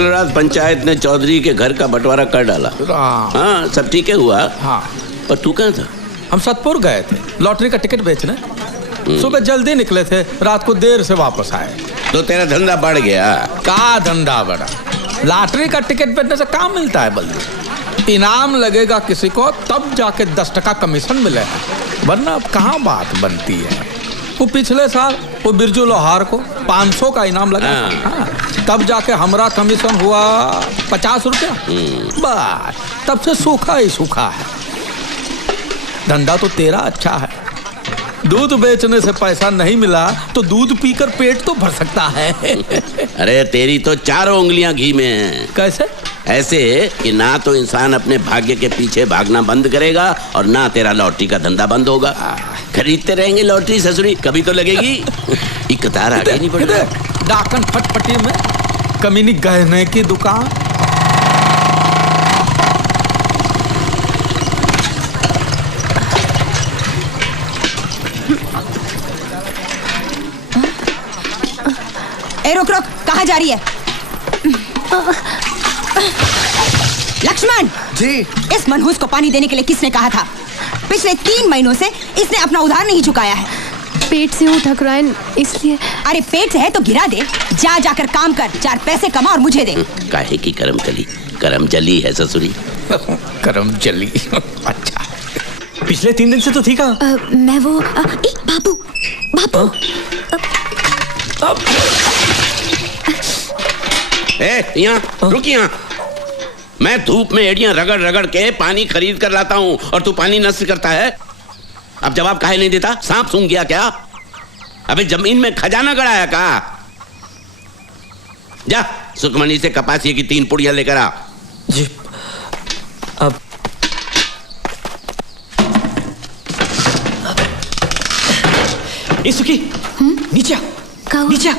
कल रात पंचायत ने चौधरी के घर का बंटवारा कर डाला। हाँ, सब ठीक है हुआ। हाँ, पर तू कहाँ था? हम सतपुर गए थे लॉटरी का टिकट बेचने। सुबह जल्दी निकले थे, रात को देर से वापस आए। तो तेरा धंधा बढ़ गया। का धंधा बढ़ा? लॉटरी का टिकट बेचने से काम मिलता है बल्कि इनाम लगेगा किसी को तब जाके 10% कमीशन मिलेगा, वरना अब कहाँ बात बनती है। वो पिछले साल वो बिरजू लोहार को 500 का इनाम लगा। हाँ, तब जाके हमारा कमीशन हुआ 50 रुपया। बस तब से सूखा ही सूखा है। धंधा तो तेरा अच्छा है, दूध बेचने से पैसा नहीं मिला तो दूध पीकर पेट तो भर सकता है। अरे तेरी तो चारों उंगलियां घी में हैं। कैसे? ऐसे कि ना तो इंसान अपने भाग्य के पीछे भागना बंद करेगा और ना तेरा लॉटरी का धंधा बंद होगा। खरीदते रहेंगे लॉटरी ससुरी, कभी तो लगेगी। एक कतार आगे नहीं बढ़ रहा। डाकन फटफटी में कमीनी गहने की दुकान। ए रुक रुक, कहाँ जा रही है? लक्ष्मण जी। इस मनहूस को पानी देने के लिए किसने कहा था? पिछले 3 महीनों से इसने अपना उधार नहीं चुकाया है। पेट से हूँ ठकुराइन, इसलिए। अरे पेट से है तो गिरा दे, जा जाकर काम कर, 4 पैसे कमा और मुझे दे। काहे की करम कली, करम जली है ससुरी। करम जली। अच्छा, पिछले 3 दिन से तो थी कहाँ? मैं वो बाबू बाबू। यहाँ रुक, यहाँ मैं धूप में एड़ियां रगड़ रगड़ के पानी खरीद कर लाता हूँ और तू पानी नष्ट करता है। अब जवाब काहे नहीं देता? सांप सूंघ गया क्या? अबे जमीन में खजाना गड़ाया का? जा सुखमणी से कपासिए की 3 पुड़ियां लेकर आ। जी। अब सुखी नीचे नीचे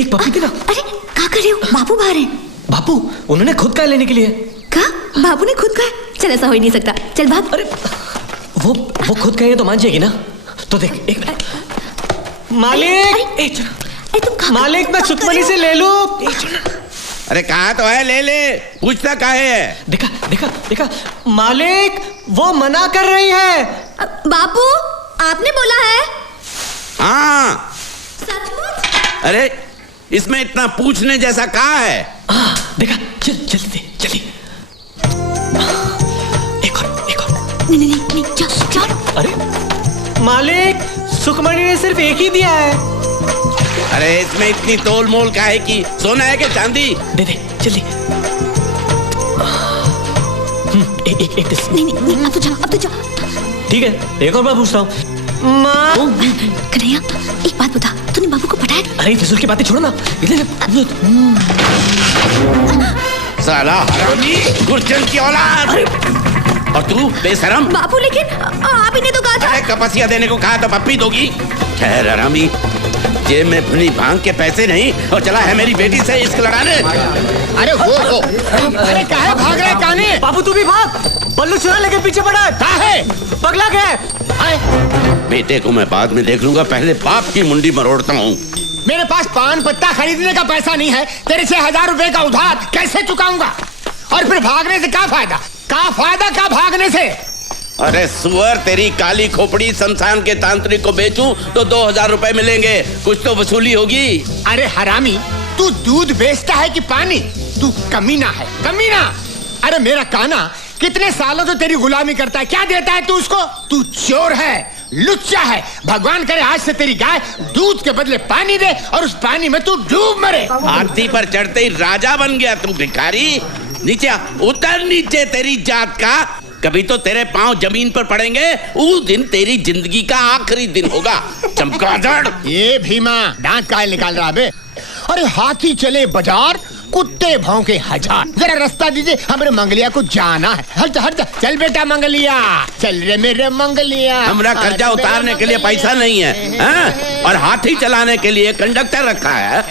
एक पप्पी देना। अरे क्या कर रहे हो? बाबू बाहर हैं। बापू उन्होंने खुद का लेने के लिए। क्या? बाबू ने खुद का? चल ऐसा हो ही नहीं सकता, चल भाग। अरे वो खुद कहेंगे तो मान जाएगी ना। तो देख एक मालिक, मालिक मैं सुखमणी से ले लूं। अरे कहा तो है, ले ले, पूछता काहे है? देखा देखा देखा मालिक वो मना कर रही है। बापू आपने बोला है? हाँ। सचमुच? अरे इसमें इतना पूछने जैसा कहा है? देखा, चल जल्दी जल्दी। एक और। नहीं चल। अरे मालिक सुखमणी ने सिर्फ एक ही दिया है। अरे इसमें इतनी तोल मोल काहे की? सोना है कि चांदी? दे दे जल्दी। एक नहीं अब तो जा। ठीक है, एक और बार पूछता हूँ। माँ कन्हैया एक बात बता, तूने बाबू को पढ़ाया? अरे फिजूल की बातें छोड़ो ना। साला हरामी, गुरजन की औलाद। और तू बेशरम। बाबू लेकिन आप ही ने तो कहा था। अरे कपसिया देने को कहा तो पप्पी दोगी। ठहर हरामी, जेब में भुनी भांग के पैसे नहीं और चला है मेरी बेटी से इश्क लड़ाने। अरे वो अरे काहे भाग रहे काने? बाबू तू भी भाग, बल्लू चुरा लेके पीछे पड़ा है। काहे? पगला गया। बेटे को मैं बाद में देख लूंगा, पहले बाप की मुंडी मरोड़ता हूँ। मेरे पास पान पत्ता खरीदने का पैसा नहीं है, तेरे 6000 रुपए का उधार कैसे चुकाऊंगा? और फिर भागने से क्या फायदा? क्या भागने से? अरे सुअर, तेरी काली खोपड़ी, शमशान के तांत्रिक को बेचूं तो 2000 रुपए मिलेंगे, कुछ तो वसूली होगी। अरे हरामी, तू दूध बेचता है कि पानी? तू कमीना है, कमीना। अरे मेरा काना कितने सालों से तेरी गुलामी करता है, क्या देता है तू उसको? तू चोर है, लुच्चा है। भगवान करे आज से तेरी गाय दूध के बदले पानी दे और उस पानी में तू डूब मरे। हाथी पर चढ़ते ही राजा बन गया तू भिखारी। नीचे उतर नीचे, तेरी जात का कभी तो तेरे पांव जमीन पर पड़ेंगे, उस दिन तेरी जिंदगी का आखिरी दिन होगा। चमगादड़। ये भीमा दांत काहे निकाल रहा बे? अरे हाथी चले बाजार, कुत्ते भौंके हजार। जरा रास्ता दीजिए, हमारे मंगलिया को जाना है। हट हट चल बेटा मंगलिया, चल रे मेरे मंगलिया। हमरा कर्जा उतारने के लिए पैसा नहीं है, हाँ? और हाथी चलाने के लिए कंडक्टर रखा है।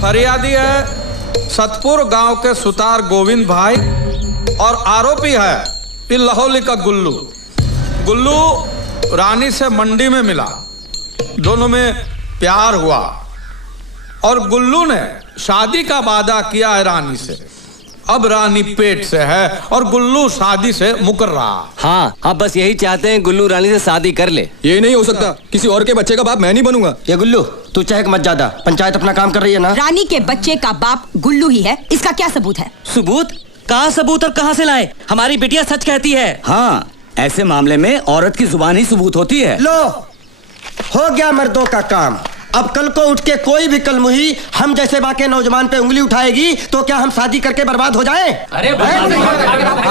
फरियादी है सतपुर गांव के सुतार गोविंद भाई और आरोपी है लाहौली का गुल्लू। गुल्लू रानी से मंडी में मिला, दोनों में प्यार हुआ और गुल्लू ने शादी का वादा किया है रानी से, अब रानी पेट से है और गुल्लू शादी से मुकर रहा। हाँ, आप बस यही चाहते हैं गुल्लू रानी से शादी कर ले। ये नहीं हो सकता, किसी और के बच्चे का बाप मैं नहीं बनूंगा। ये गुल्लू तू चहक मत ज्यादा, पंचायत अपना काम कर रही है ना। रानी के बच्चे का बाप गुल्लू ही है, इसका क्या सबूत है? सबूत? कहाँ सबूत और कहाँ से लाए? हमारी बिटिया सच कहती है। हाँ, ऐसे मामले में औरत की जुबान ही सबूत होती है। लो, हो गया मर्दों का काम। अब कल को उठ के कोई भी कलमुही हम जैसे बाकी नौजवान पे उंगली उठाएगी तो क्या हम शादी करके बर्बाद हो जाएं?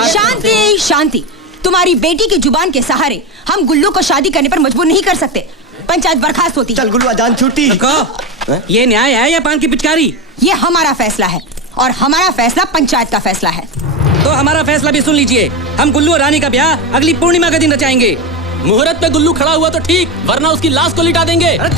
शांति शांति, तुम्हारी बेटी की जुबान के सहारे हम गुल्लू को शादी करने पर मजबूर नहीं कर सकते। पंचायत बर्खास्त होती। चल गुल्लू, अजान छूटी। ये न्याय है या पान की पिचकारी? ये हमारा फैसला है और हमारा फैसला पंचायत का फैसला है। तो हमारा फैसला भी सुन लीजिए। हम गुल्लू और रानी का ब्याह अगली पूर्णिमा के दिन रचाएंगे। मुहूर्त पे गुल्लू खड़ा हुआ तो ठीक, वरना उसकी लाश को लिटा देंगे। अगर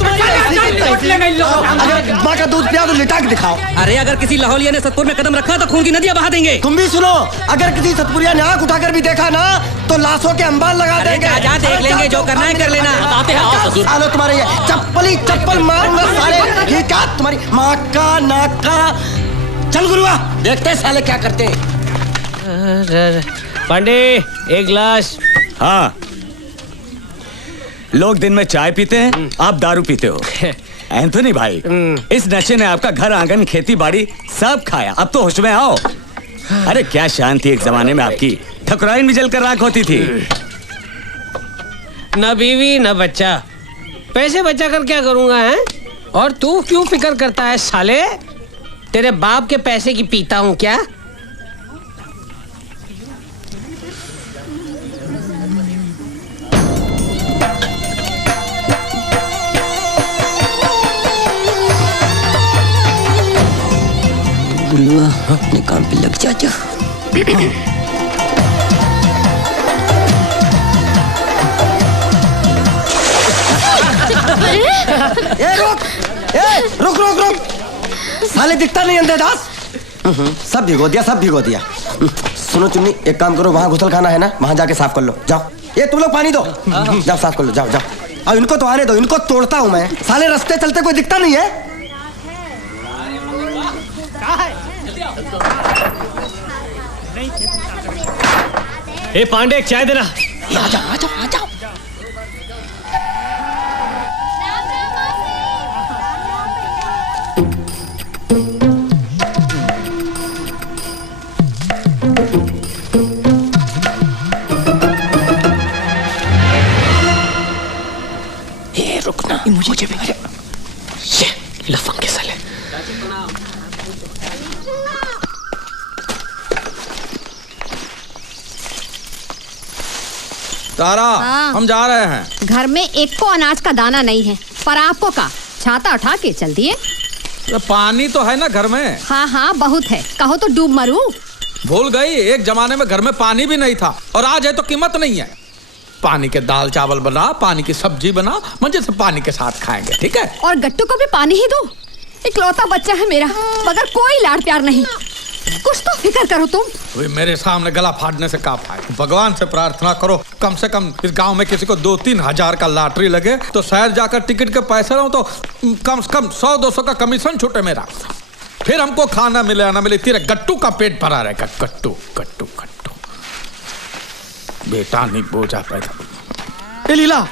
माँ का दूध पिया तो लिटा के दिखाओ। अरे अगर किसी लाहौलिया ने सतपुर में कदम रखा तो खून की नदियां बहा देंगे। तुम भी सुनो, अगर किसी सतपुरिया ने आंख उठाकर भी देखा ना तो लाशों के अंबार लगा देंगे। जा देख लेंगे, जो करना है कर लेना। आते हैं, आओ ससुर। सालो तुम्हारे ये चप्पल ही चप्पल मारूंगा साले। ये क्या तुम्हारी माँ का नाक का। चल गुरुआ, देखते हैं साले क्या करते हैं। पांडे, एक गिलास। हाँ, लोग दिन में चाय पीते हैं, आप दारू पीते हो। एंथोनी भाई, इस नशे ने आपका घर आंगन खेती बाड़ी सब खाया। अब तो होश में आओ। अरे क्या शांति एक जमाने में आपकी, ठकुराइन भी जलकर राख होती थी। न बीवी न बच्चा, पैसे बचा कर क्या करूंगा है? और तू क्यों फिक्र करता है साले? तेरे बाप के पैसे की पीता हूँ क्या? गुल्लुआ, अपने काम पे लग जा। रुक रुक रुक, साले दिखता नहीं अंधेदास। सब भिगो दिया, सब भिगो दिया। सुनो चुन्नी, एक काम करो, वहाँ घुसल खाना है ना, वहाँ जाके साफ कर लो। जाओ, ये तुम लोग पानी दो, जाओ साफ कर लो। जाओ जाओ, अब इनको तो आने दो, इनको तोड़ता हूँ मैं। साले रास्ते चलते कोई दिखता नहीं है। ए पांडे, एक चाय देना। आ जाओ आ जाओ आ जाओ। ए रुकना, मुझे भी ये लफंग के साले। तारा, हाँ। हम जा रहे हैं। घर में एक को अनाज का दाना नहीं है, पर आपको का छाता उठा के चल दिए। तो पानी तो है ना घर में। हाँ हाँ बहुत है, कहो तो डूब मरूं। भूल गई, एक जमाने में घर में पानी भी नहीं था और आज है तो कीमत नहीं है। पानी के दाल चावल बना, पानी की सब्जी बना, मजे से पानी के साथ खाएंगे, ठीक है? और गट्टू को भी पानी ही दो। इकलौता बच्चा है मेरा, मगर कोई लाड़ प्यार नहीं। कुछ तो फिक्र करो तुम। वे मेरे सामने गला फाड़ने से क्या फायदा? भगवान से प्रार्थना करो कम से कम इस गांव में किसी को 2-3 हजार का लॉटरी लगे तो शहर जाकर टिकट के पैसे रहो तो कम से कम 100-200 का कमीशन छूटे मेरा। फिर हमको खाना मिले ना मिले, तेरे गट्टू का पेट भरा रहेगा। गट्टू गट्टू गट्टू, बेटा नहीं बोझा पैदा। ए लीला,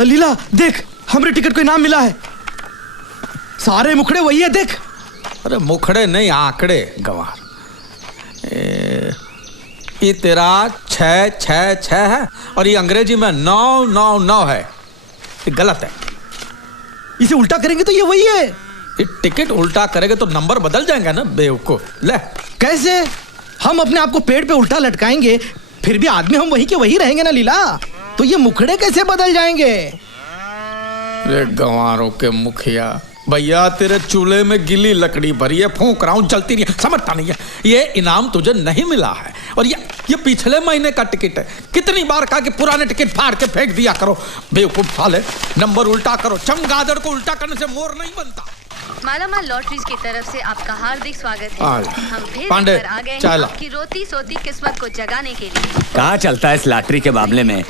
लीला देख, हमरे टिकट को इनाम मिला है। सारे मुखड़े वही है, देख। अरे मुखड़े नहीं, आंकड़े गंवार। ये तेरा 666 है और ये अंग्रेजी में 999 है। ये गलत है। इसे उल्टा करेंगे तो ये वही है। ये टिकट उल्टा करेंगे तो नंबर बदल जाएंगे ना बेवकूफ। ले, कैसे? हम अपने आप को पेड़ पे उल्टा लटकाएंगे, फिर भी आदमी हम वही के वही रहेंगे ना लीला। तो ये मुखड़े कैसे बदल जाएंगे? रे गंवारों के मुखिया, भैया तेरे चूल्हे में गिली लकड़ी भरी है, फूंक रहा हूं, जलती नहीं है, समझता नहीं है। ये इनाम तुझे नहीं मिला है और ये पिछले महीने का टिकट है। कितनी बार कहा कि पुराने टिकट फाड़ के फेंक दिया करो, बेवकूफ साले। नंबर उल्टा करो, चमगादड़ को उल्टा करने से मोर नहीं बनता। मालामाल लॉटरीज की तरफ से आपका हार्दिक स्वागत है। हम फिर पांडे, आ गए हैं चाय ला। आपकी रोती सोती किस्मत को जगाने के लिए। कहाँ चलता है इस लॉटरी के मामले में?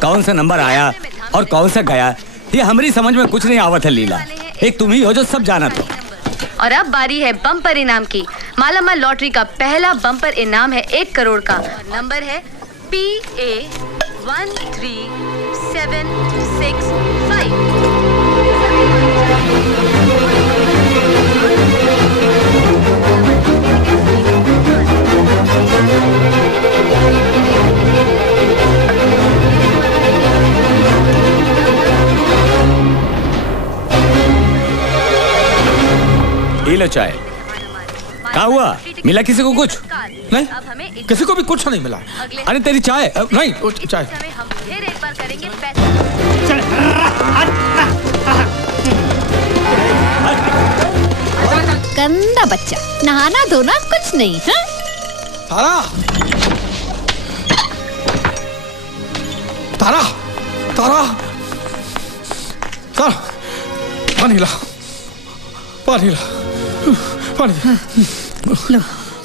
कौन सा नंबर आया और कौन सा गया, ये हमारी समझ में कुछ नहीं आवत है लीला। एक तुम ही हो जो सब जाना तो। और अब बारी है बम्पर इनाम की। मालामाल लॉटरी का पहला बम्पर इनाम है 1 करोड़ का। नंबर है ये लो चाय। क्या हुआ, मिला किसी को कुछ? नहीं, किसी को भी कुछ नहीं मिला। अरे तेरी चाय। नहीं, चाय। हम फिर एक बार करेंगे गंदा बच्चा, नहाना धोना कुछ नहीं। हाँ? तारा, तारा, तारा, तारा, पानी ला, पानी ला, पानी। लो,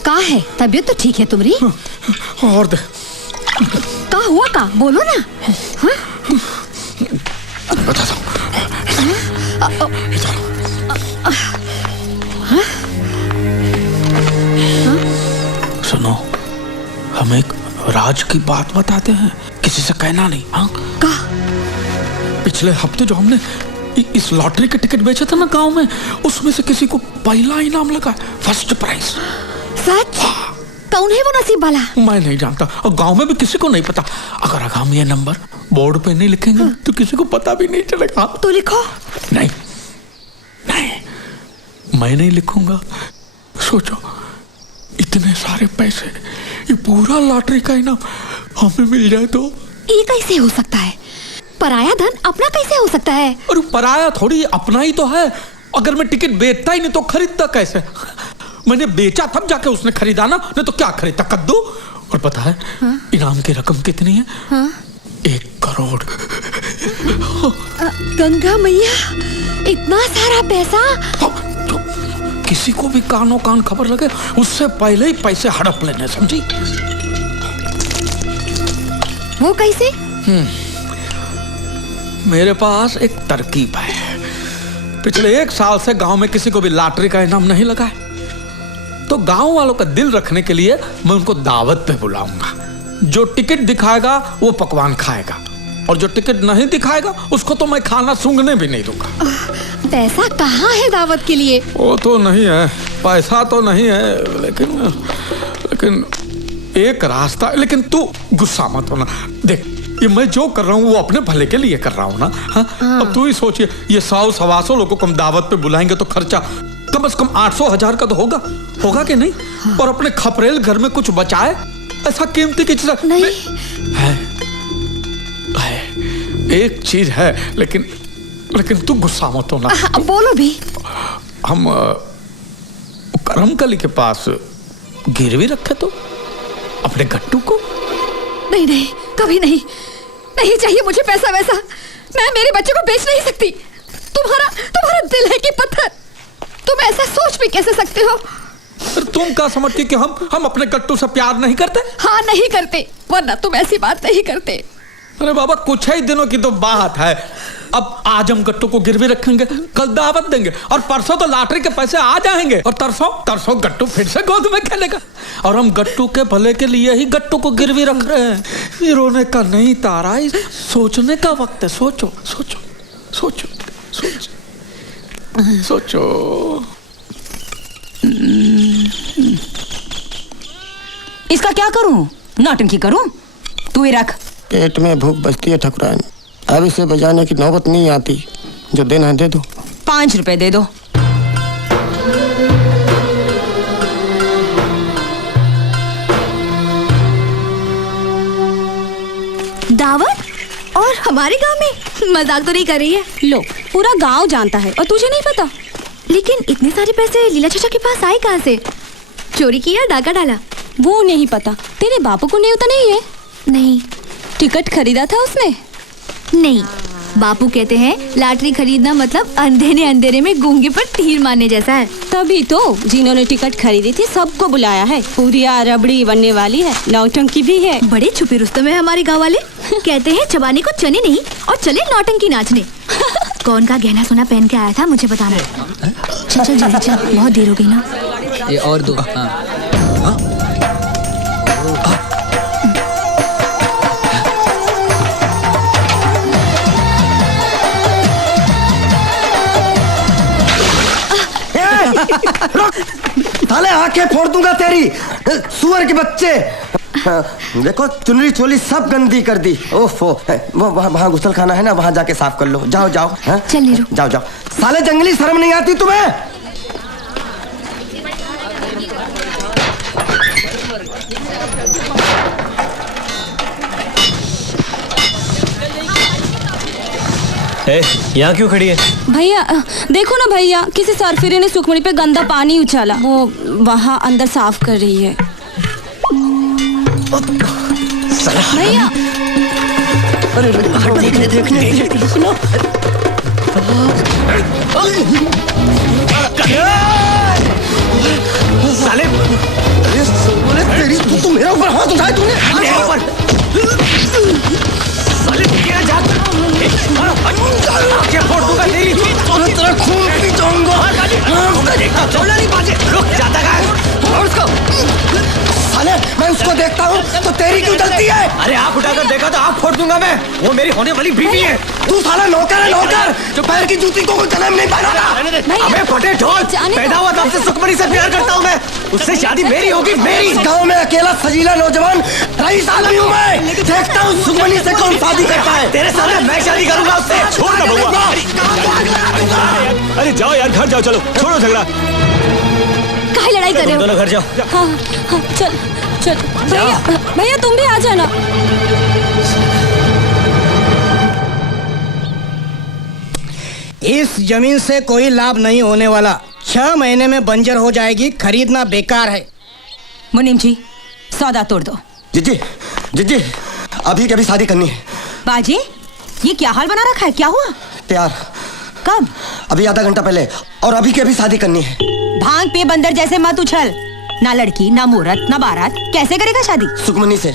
का है? तबीयत तो ठीक है तुम्हारी? और दे। का हुआ का? बोलो ना। हाँ? बता दो। सुनो, हम एक राज की बात बताते हैं, किसी से कहना नहीं। हाँ? का? पिछले हफ्ते जो हमने इस लॉटरी के टिकट बेचे थे ना गांव में, उसमें से किसी को पहला इनाम लगा, फर्स्ट प्राइज। सच? कौन है वो नसीब वाला? मैं नहीं जानता और गांव में भी किसी को नहीं पता। अगर हम ये नंबर बोर्ड पे नहीं लिखेंगे तो किसी को पता भी नहीं चलेगा। तो लिखो। नहीं, नहीं, मैं नहीं लिखूंगा। सोचो, इतने सारे पैसे, ये पूरा लॉटरी का इनाम हमें मिल जाए तो? ये कैसे हो सकता है? पराया धन अपना कैसे हो सकता है? अरे पराया थोड़ी, अपना ही तो है। अगर मैं टिकट बेचता ही नहीं तो खरीदता कैसे? मैंने बेचा तब जाके उसने खरीदा ना, नहीं तो क्या खरीदता, कद्दू। और पता है इनाम की रकम कितनी है? 1 करोड़। गंगा मैया, इतना सारा पैसा? किसी को भी कानों कान खबर लगे उससे पहले ही पैसे हड़प लेने, समझी? वो कैसे? मेरे पास एक तरकीब है। पिछले 1 साल से गांव में किसी को भी लॉटरी का इनाम नहीं लगा है, तो गांव वालों का दिल रखने के लिए मैं उनको दावत पे बुलाऊंगा। जो टिकट दिखाएगा वो पकवान खाएगा, और जो टिकट नहीं दिखाएगा उसको तो मैं खाना सूंघने भी नहीं दूंगा। पैसा कहाँ है दावत के लिए? वो तो नहीं है, पैसा तो नहीं है, लेकिन एक रास्ता। लेकिन तू गुस्सा मत होना। देख, ये मैं जो कर रहा हूँ वो अपने भले के लिए कर रहा हूँ ना। हाँ? अब तू ही सोचिए, ये 100-125 लोगों को हम दावत पे बुलाएंगे तो खर्चा कम से कम 800-1000 का तो होगा कि नहीं? और अपने खपरेल घर में कुछ बचाए, ऐसा कीमती की चीज नहीं है। एक चीज है, लेकिन तू गुस्सा मत होना। बोलो भी। हम करमकली के पास गिरवी रखे तो अपने गट्टू को। नहीं नहीं, कभी नहीं, नहीं चाहिए मुझे पैसा वैसा। मैं मेरे बच्चे को बेच नहीं सकती। तुम्हारा दिल है कि पत्थर? तुम ऐसा सोच भी कैसे सकते हो? तुम क्या समझती कि हम अपने गट्टू से प्यार नहीं करते? हाँ, नहीं करते, वरना तुम ऐसी बात नहीं करते। अरे बाबा, कुछ ही दिनों की तो बात है। अब आज हम गट्टू को गिरवी रखेंगे, कल दावत देंगे, और परसों तो लॉटरी के पैसे आ जाएंगे, और तरसों गट्टू फिर से गोद में खेलेगा। और हम गट्टू के भले के लिए ही गट्टू को गिरवी रख रहे हैं। ये रोने का नहीं तारा, सोचने का वक्त है। सोचो सोचो सोचो सोचो सोचो। इसका क्या करूं? नौटंकी करूं? तू ही रख। पेट में भूख बचती है ठकुराइन, अब इसे बजाने की नौबत नहीं आती। जो देना है दे दो। 5 रुपए दे दो। दावत? और हमारे गांव में? मजाक तो नहीं कर रही है? लो, पूरा गांव जानता है और तुझे नहीं पता। लेकिन इतने सारे पैसे लीला चाचा के पास आए कहाँ से? चोरी किया, डाका डाला? वो नहीं पता। तेरे बापू को न्योता नहीं है? नहीं। टिकट खरीदा था उसने? नहीं। बापू कहते हैं लॉटरी खरीदना मतलब अंधे ने अंधेरे में गूंगे पर तीर मारने जैसा है। तभी तो जिन्होंने टिकट खरीदी थी सबको बुलाया है। पूरी रबड़ी बनने वाली है, नौटंकी भी है। बड़े छुपे रुस्तम है हमारे गाँव वाले। कहते हैं चबाने को चने नहीं और चले नौटंकी नाचने। कौन का गहना सोना पहन के आया था मुझे बताना। चल चल जल्दी चल, बहुत देर हो गई ना। ये और दो। साले आंखें फोड़ दूंगा तेरी, सुअर के बच्चे। देखो चुनरी चोली सब गंदी कर दी। ओफो, वो वहाँ गुसल खाना है ना, वहाँ जाके साफ कर लो। जाओ जाओ। चल नीरू, जाओ जाओ। साले जंगली शर्म नहीं आती तुम्हें? यहाँ क्यों खड़ी है? भैया देखो ना भैया, किसी सरफिरे ने सुखमणि पे गंदा पानी उछाला, वो वहाँ अंदर साफ कर रही है। भैया साले तेरी तू मेरे ऊपर हाथ उठाए तूने। साले क्या जात आंखें फोड़ दूंगा तेरी, तेरा खून पी जाऊंगा। छोड़ना नहीं बाजे, रुक जाता है और उसको। साले मैं उसको देखता हूँ तो तेरी क्यों जलती है? अरे आँख उठाकर देखा तो आँख फोड़ दूंगा मैं। वो मेरी होने वाली बीवी है। तू साला नौकर है, नौकर जो पैर की जूती को जन्म नहीं पाना था। अबे फटे ढोल, पैदा हुआ तब से सुखमणि से प्यार करता हूँ मैं, उससे शादी मेरी होगी मेरी। इस गांव में अकेला सजीला नौजवान रईस आदमी हूँ मैं। देखता हूँ सुखमणि से कौन शादी करता है। तेरे सामने मैं शादी करूंगा उससे। छोड़ ना बउआ। अरे जाओ यार, घर जाओ, चलो छोड़ो झगड़ा। काहे लड़ाई कर रहे हो? दोनों घर जाओ। हाँ हाँ चल चल। भैया भैया तुम भी आ जाना। इस जमीन से कोई लाभ नहीं होने वाला, 6 महीने में बंजर हो जाएगी, खरीदना बेकार है। मुनीम जी सौदा तोड़ दो। जीजी जीजी अभी के अभी शादी करनी है। बाजी ये क्या हाल बना रखा है, क्या हुआ? तैयार। कब? अभी आधा घंटा पहले, और अभी के अभी शादी करनी है। भांग पे बंदर जैसे मत उछल, ना लड़की ना मुहूर्त ना बारात, कैसे करेगा शादी? सुखमणि से।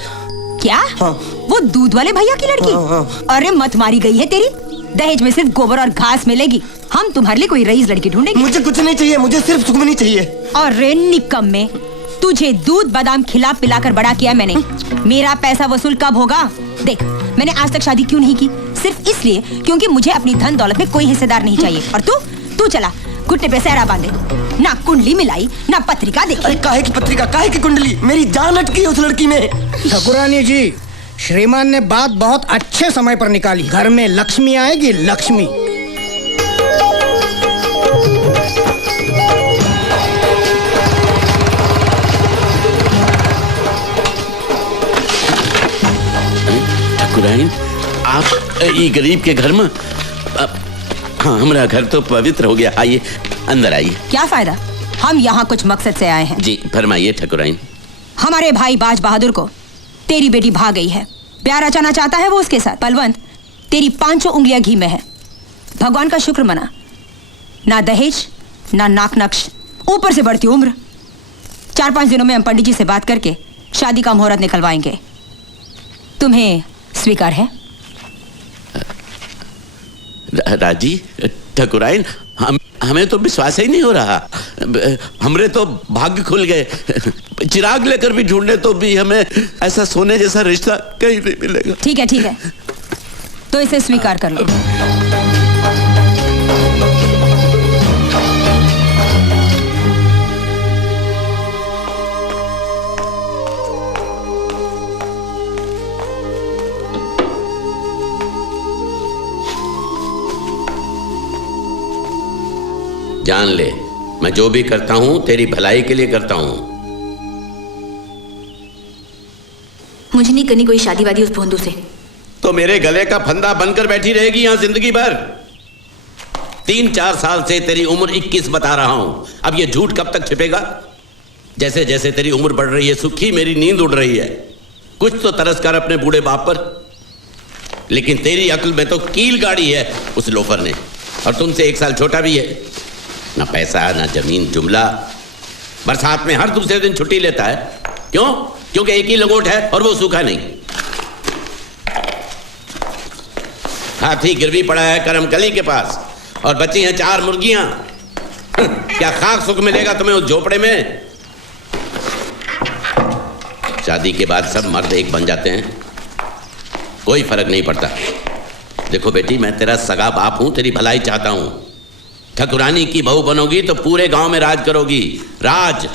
क्या? हाँ। वो दूध वाले भैया की लड़की? हाँ। अरे मत मारी गई है तेरी, दहेज में सिर्फ गोबर और घास मिलेगी। हम तुम्हारे लिए कोई रईस लड़की ढूंढेंगे। मुझे कुछ नहीं चाहिए, मुझे सिर्फ सुखमणि चाहिए। और रे निकम्मे, तुझे दूध बादाम खिला पिला कर बड़ा किया मैंने, मेरा पैसा वसूल कब होगा? देख मैंने आज तक शादी क्यों नहीं की, सिर्फ इसलिए क्योंकि मुझे अपनी धन दौलत में कोई हिस्सेदार नहीं चाहिए। और तू चला घुटने पे सहरा बांधे, ना कुंडली मिलाई ना पत्रिका देखी। अरे काहे की पत्रिका, काहे की कुंडली, मेरी जान अटकी है उस लड़की में। ठाकुरानी जी, श्रीमान ने बात बहुत अच्छे समय पर निकाली। घर में लक्ष्मी आएगी, लक्ष्मी। ठाकुराइन आप ये गरीब के घर में? हाँ हमारा घर तो पवित्र हो गया। आइए अंदर आइए। क्या फायदा, हम यहाँ कुछ मकसद से आए हैं। जी फरमाइए ठाकुराइन। हमारे भाई बाज बहादुर को तेरी बेटी भाग गई है, प्यार रचाना चाहता है वो उसके साथ। बलवंत तेरी 5 उंगलियां घी में है, भगवान का शुक्र मना, ना दहेज ना नाक नक्श, ऊपर से बढ़ती उम्र। 4-5 दिनों में हम पंडित जी से बात करके शादी का मुहूर्त निकलवाएंगे। तुम्हें स्वीकार है? राजी ठाकुराइन, हमें तो विश्वास ही नहीं हो रहा। हमरे तो भाग्य खुल गए। चिराग लेकर भी ढूंढने तो भी हमें ऐसा सोने जैसा रिश्ता कहीं नहीं मिलेगा। ठीक है तो इसे स्वीकार कर लो। जान ले, मैं जो भी करता हूं तेरी भलाई के लिए करता हूं। मुझे नहीं करनी कोई शादी वादी उस भोंदू से। तो मेरे गले का फंदा बनकर बैठी रहेगी यहां जिंदगी भर। 3-4 साल से तेरी उम्र 21 बता रहा हूं, अब ये झूठ कब तक छिपेगा? जैसे जैसे तेरी उम्र बढ़ रही है सुखी मेरी नींद उड़ रही है। कुछ तो तरस कर अपने बूढ़े बाप पर, लेकिन तेरी अक्ल में तो कील गाड़ी है उस लोफर ने, और तुमसे 1 साल छोटा भी है। ना पैसा ना जमीन जुमला, बरसात में हर दूसरे दिन छुट्टी लेता है। क्यों? क्योंकि एक ही लंगोट है और वो सूखा नहीं। हाथी गिरवी पड़ा है करमकली के पास और बची हैं 4 मुर्गियां। क्या खाक सुख मिलेगा तुम्हें उस झोपड़े में? शादी के बाद सब मर्द एक बन जाते हैं, कोई फर्क नहीं पड़ता। देखो बेटी, मैं तेरा सगा बाप हूं, तेरी भलाई चाहता हूं। ठकुरानी की बहू बनोगी तो पूरे गांव में राज करोगी। राज